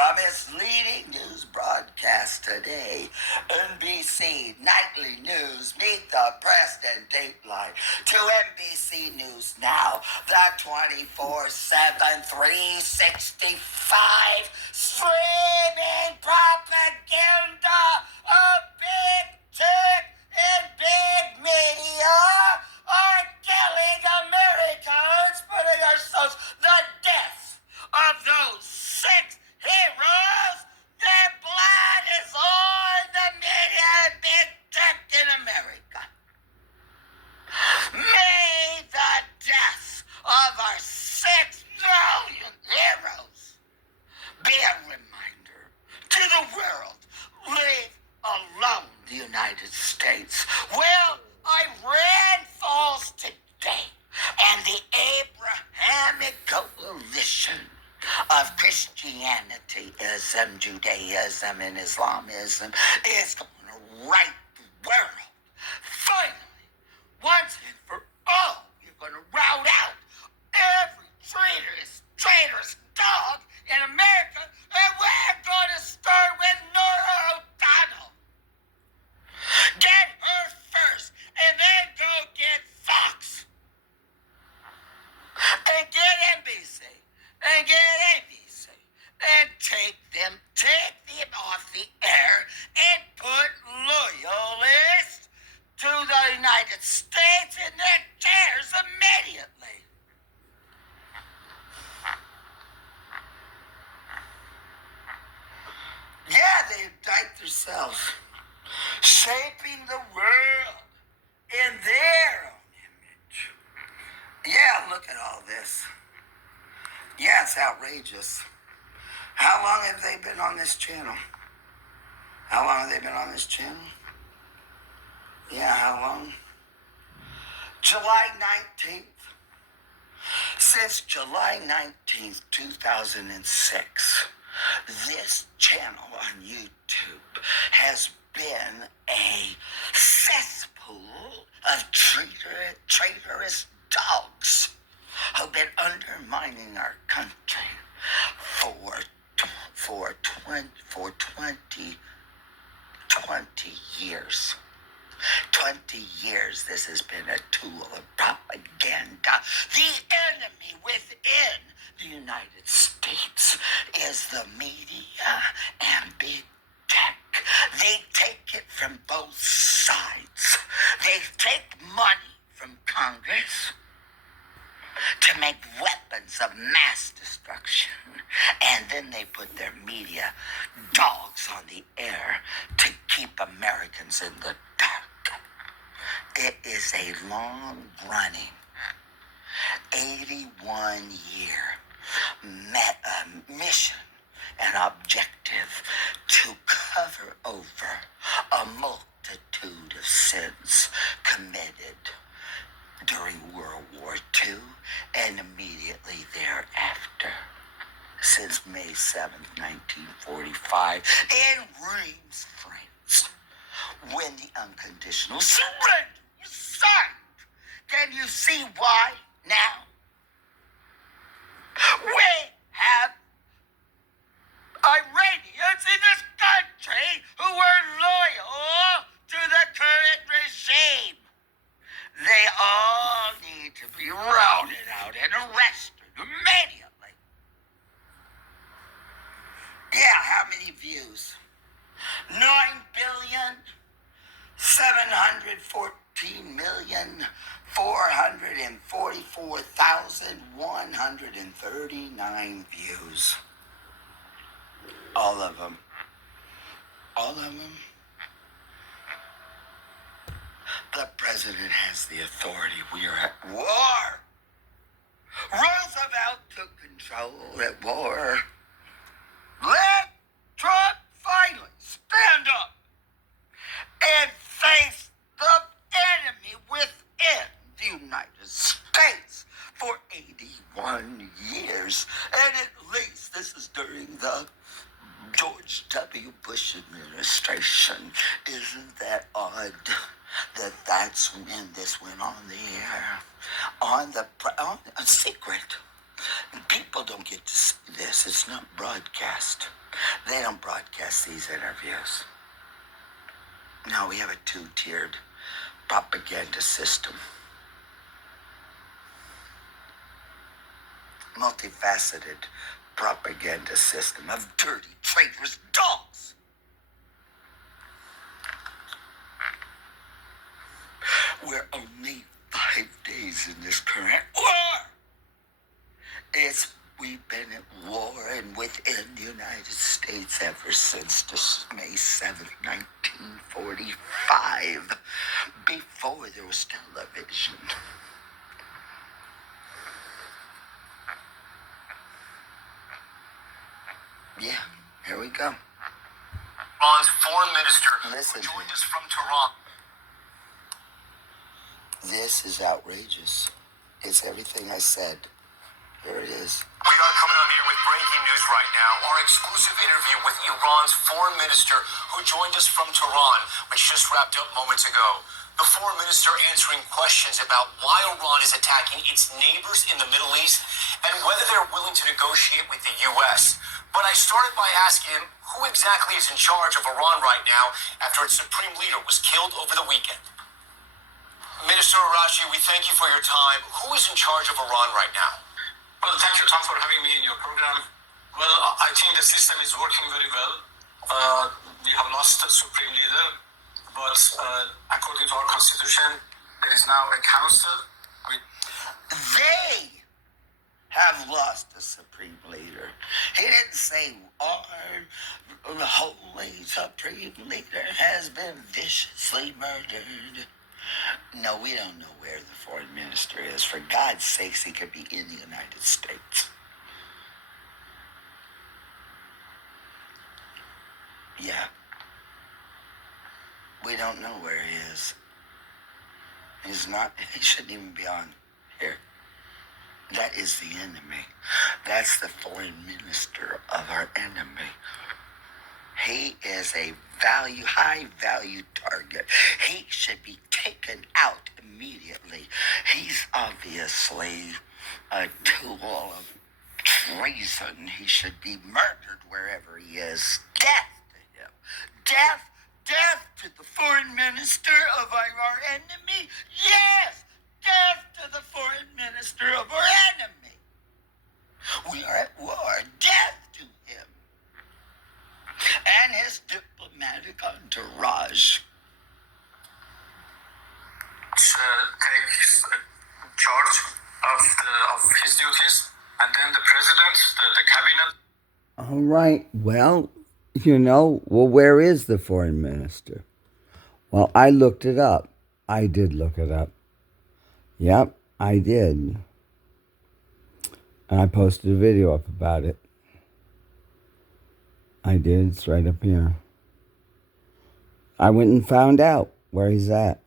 From its leading news broadcast today, NBC Nightly News, Meet the President Dateline, to NBC News Now, the 24/7, 365 streaming propaganda of big tech and big media are killing Americans, putting ourselves the death of those 6 heroes. Their blood is on the media and big tech in America. May the death of our 6 million heroes be a reminder to the world. Leave alone the United States. Well, Iran falls today, and the Abrahamic coalition of Christianity, Judaism, and Islamism is going to right the world. Finally, once and for all, you're going to rout out every traitorous dog in America, and we're going to start with Nora O'Donnell. Get her first, and then go get Fox, and get NBC, and get ABC, and take them off the air and put loyalists to the United States in their chairs immediately. Yeah, they indict themselves, shaping the world in their own image. Yeah, look at all this. Yeah, it's outrageous. How long have they been on this channel? Yeah, how long? July 19th. Since July 19th, 2006, this channel on YouTube has been a cesspool of traitorous dogs who've been undermining our country for 20 years. 20 years this has been a tool of propaganda. The enemy within the United States is the media and big tech. They take it from both sides. They take money from Congress to make weapons of mass destruction, and then they put their media dogs on the air to keep Americans in the dark. It is a long-running, 81-year mission and objective to cover over a multitude of sins committed during World War II and immediately thereafter, since May 7th, 1945, in Reims, France, when the unconditional surrender was signed. Can you see why now? We have Iranians in this country who are loyal to the current regime. They all need to be routed out and arrested immediately. Yeah, how many views? 9,714,444,139 views. All of them. The president has the authority. We are at war. Roosevelt took control at war. Let Trump finally stand up and face the enemy within the United States for 81 years. And at least this is during the George W. Bush administration. Isn't that odd that that's when this went on the air? On secret. People don't get to see this. It's not broadcast. They don't broadcast these interviews. No, we have a two-tiered propaganda system. Multifaceted propaganda system of dirty, traitorous dogs. We're only 5 days in this current war. We've been at war and within the United States ever since May 7th, 1945, before there was television. Yeah, here we go. Iran's foreign minister Listen, joined us from Tehran. This is outrageous. It's everything I said. Here it is. We are coming on here with breaking news right now. Our exclusive interview with Iran's foreign minister who joined us from Tehran, which just wrapped up moments ago. The foreign minister answering questions about why Iran is attacking its neighbors in the Middle East and whether they're willing to negotiate with the U.S. But I started by asking him who exactly is in charge of Iran right now after its supreme leader was killed over the weekend. Minister Arashi, we thank you for your time. Who is in charge of Iran right now? Well, thank you, Tom, for having me in your program. Well, I think the system is working very well. We have lost the supreme leader, but according to our constitution, there is now a council. They have lost the supreme leader. He didn't say our holy supreme leader has been viciously murdered. No, we don't know where the foreign minister is. For God's sakes, he could be in the United States. Yeah. We don't know where he is. He shouldn't even be on here. That is the enemy. That's the foreign minister of our enemy. He is a high value target. He should be taken out immediately. He's obviously a tool of treason. He should be murdered wherever he is. Death to him. Death to the foreign minister of our enemy. Yes, death to the foreign minister of our enemy. We are at war. Death to him and his diplomatic entourage. Takes charge of his duties, and then the president, the cabinet. All right. Well, where is the foreign minister? Well, I looked it up. I did look it up. Yep, I did. And I posted a video up about it. I did. It's right up here. I went and found out where he's at.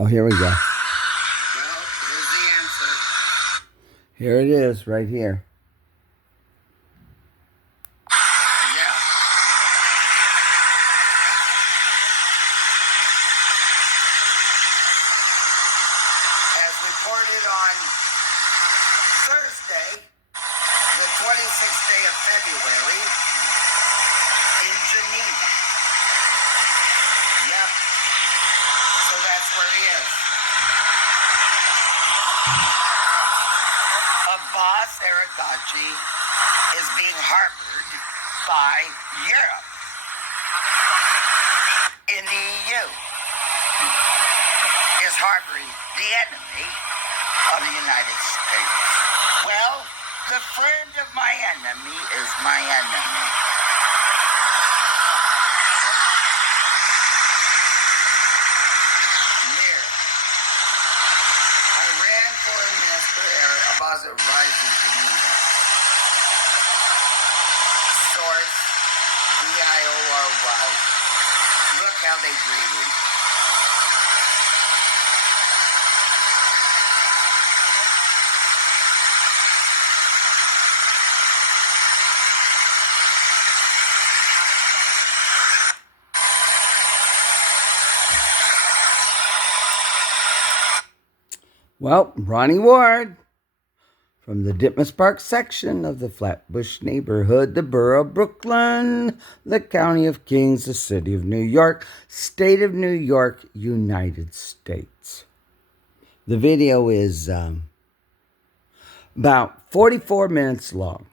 Oh, here we go. Well, here's the answer. Here it is, right here. Yeah. As reported on Thursday, the 26th day of February, in Geneva. Yep. So that's where he is. Abbas Aragachi is being harbored by Europe in the EU. Is harboring the enemy of the United States. Well, the friend of my enemy is my enemy. Iran Foreign Minister Abbas arrives in Geneva. Source, BIORY. Look how they greet him. Well, Ronnie-Ward from the Ditmas Park section of the Flatbush neighborhood, the borough of Brooklyn, the county of Kings, the city of New York, state of New York, United States. The video is about 44 minutes long.